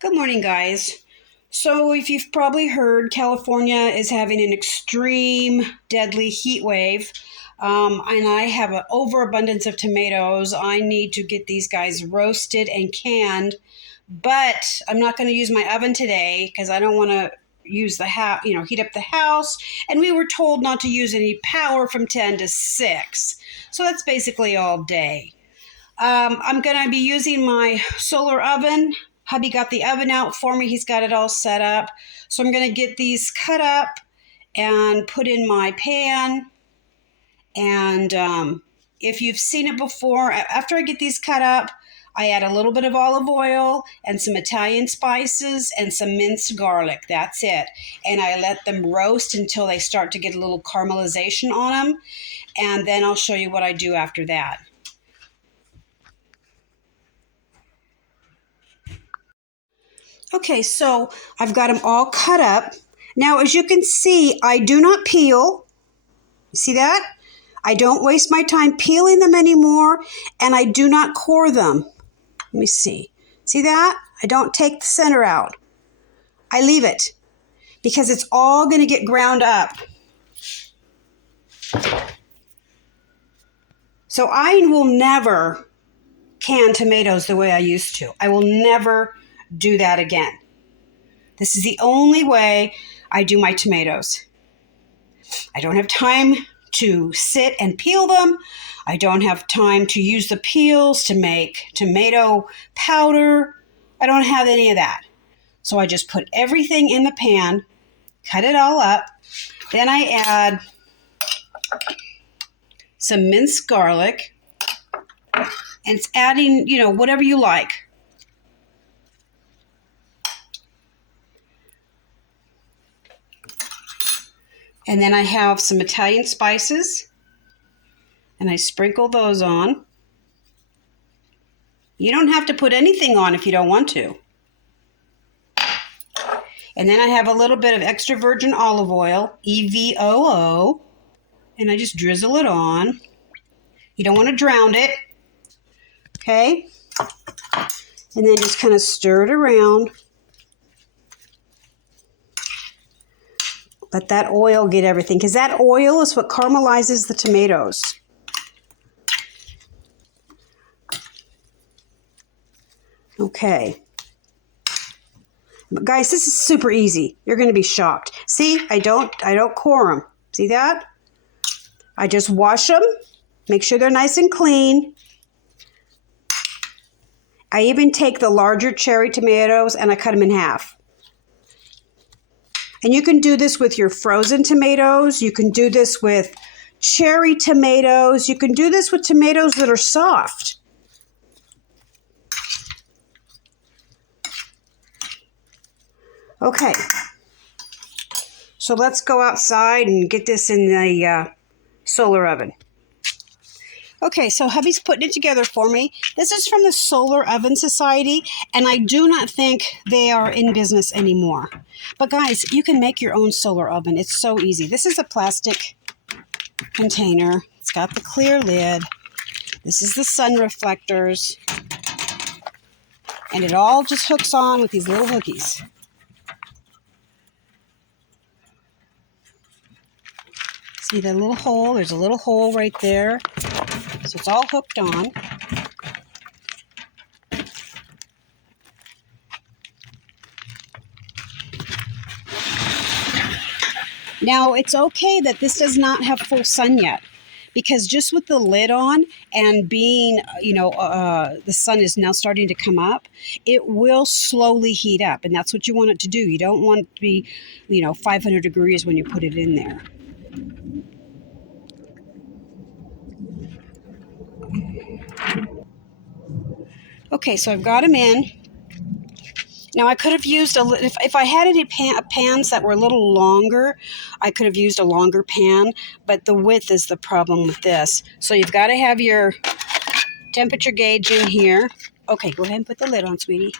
Good morning, guys. So, if you've probably heard, California is having an extreme, deadly heat wave. And I have an overabundance of tomatoes. I need to get these guys roasted and canned, but I'm not going to use my oven today because I don't want to use the house, heat up the house. And we were told not to use any power from 10 to 6. So that's basically all day. I'm going to be using my solar oven. Hubby got the oven out for me. He's got it all set up. So I'm going to get these cut up and put in my pan. And if you've seen it before, after I get these cut up, I add a little bit of olive oil and some Italian spices and some minced garlic. That's it. And I let them roast until they start to get a little caramelization on them. And then I'll show you what I do after that. Okay, so I've got them all cut up. Now, as you can see, I do not peel. You see that? I don't waste my time peeling them anymore, and I do not core them. Let me see. See that? I don't take the center out. I leave it because it's all going to get ground up. So I will never can tomatoes the way I used to. I will never do that again. This is the only way I do my tomatoes. I don't have time to sit and peel them. I don't have time to use the peels to make tomato powder. I don't have any of that. So I just put everything in the pan, cut it all up. Then I add some minced garlic, and it's adding, whatever you like. And then I have some Italian spices, and I sprinkle those on. You don't have to put anything on if you don't want to. And then I have a little bit of extra virgin olive oil, EVOO, and I just drizzle it on. You don't want to drown it, okay? And then just kind of stir it around. Let that oil get everything, because that oil is what caramelizes the tomatoes. Okay. But guys, this is super easy. You're going to be shocked. See, I don't core them. See that? I just wash them, make sure they're nice and clean. I even take the larger cherry tomatoes and I cut them in half. And you can do this with your frozen tomatoes. You can do this with cherry tomatoes. You can do this with tomatoes that are soft. Okay. So let's go outside and get this in the solar oven. Okay, so hubby's putting it together for me. This is from the Solar Oven Society, and I do not think they are in business anymore. But guys, you can make your own solar oven. It's so easy. This is a plastic container. It's got the clear lid. This is the sun reflectors. And it all just hooks on with these little hookies. See that little hole? There's a little hole right there. So it's all hooked on. Now, it's okay that this does not have full sun yet, because just with the lid on and being, the sun is now starting to come up, it will slowly heat up, and that's what you want it to do. You don't want it to be, 500 degrees when you put it in there. Okay, so I've got them in. Now I could have used if I had any pans that were a little longer, I could have used a longer pan, but the width is the problem with this. So you've got to have your temperature gauge in here. Okay, go ahead and put the lid on, sweetie,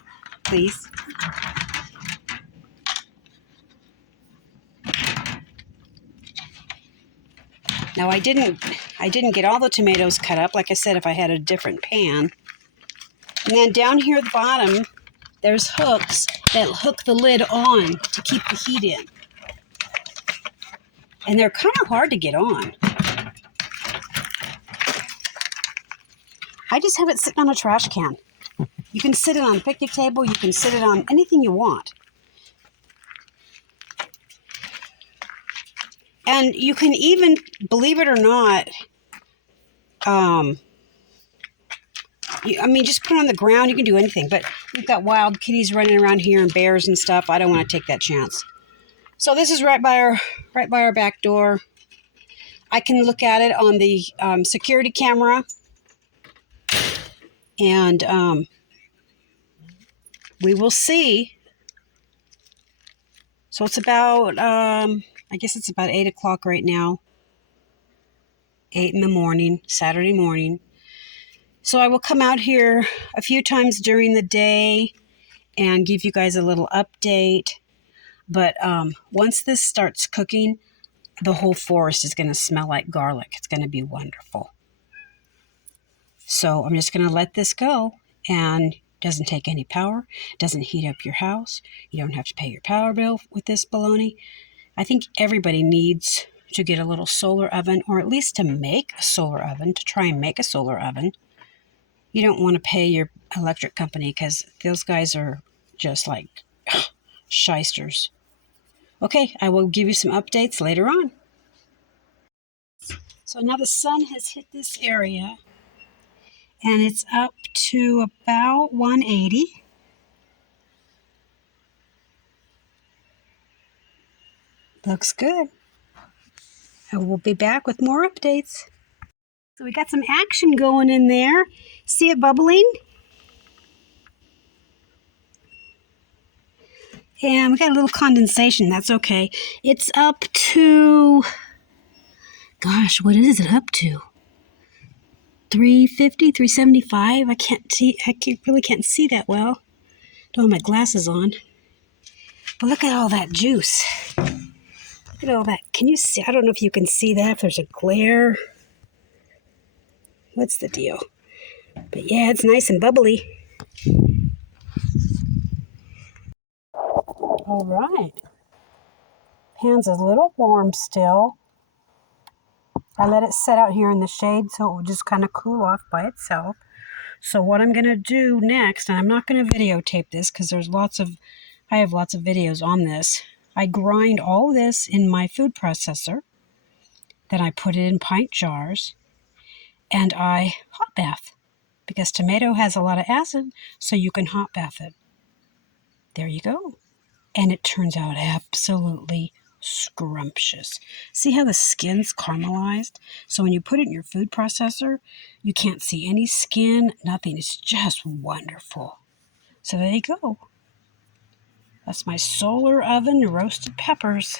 please. Now I didn't get all the tomatoes cut up. Like I said, if I had a different pan. And then down here at the bottom, there's hooks that hook the lid on to keep the heat in. And they're kind of hard to get on. I just have it sitting on a trash can. You can sit it on a picnic table. You can sit it on anything you want. And you can even, believe it or not, just put it on the ground. You can do anything. But we've got wild kitties running around here and bears and stuff. I don't want to take that chance. So this is right by our back door. I can look at it on the security camera. And we will see. So it's about, I guess it's about 8 o'clock right now. 8 in the morning, Saturday morning. So I will come out here a few times during the day and give you guys a little update. But once this starts cooking, the whole forest is going to smell like garlic. It's going to be wonderful. So I'm just going to let this go, and it doesn't take any power. It doesn't heat up your house. You don't have to pay your power bill with this baloney. I think everybody needs to get a little solar oven, or at least to make a solar oven, to try and make a solar oven. You don't want to pay your electric company because those guys are just like shysters. Okay, I will give you some updates later on. So now the sun has hit this area, and it's up to about 180. Looks good. I will be back with more updates. So we got some action going in there. See it bubbling? And we got a little condensation. That's okay. It's up to, gosh, what is it up to? 350, 375. I can't see. Really can't see that well. Don't have my glasses on. But look at all that juice. Look at all that. Can you see? I don't know if you can see that. If there's a glare. What's the deal? But yeah, it's nice and bubbly. All right. Pan's a little warm still. I let it set out here in the shade so it will just kind of cool off by itself. So what I'm going to do next, and I'm not going to videotape this because I have lots of videos on this. I grind all this in my food processor. Then I put it in pint jars and I hot bath because tomato has a lot of acid, so you can hot bath it. There you go. And it turns out absolutely scrumptious. See how the skin's caramelized? So when you put it in your food processor, you can't see any skin, nothing. It's just wonderful. So there you go. That's my solar oven roasted peppers.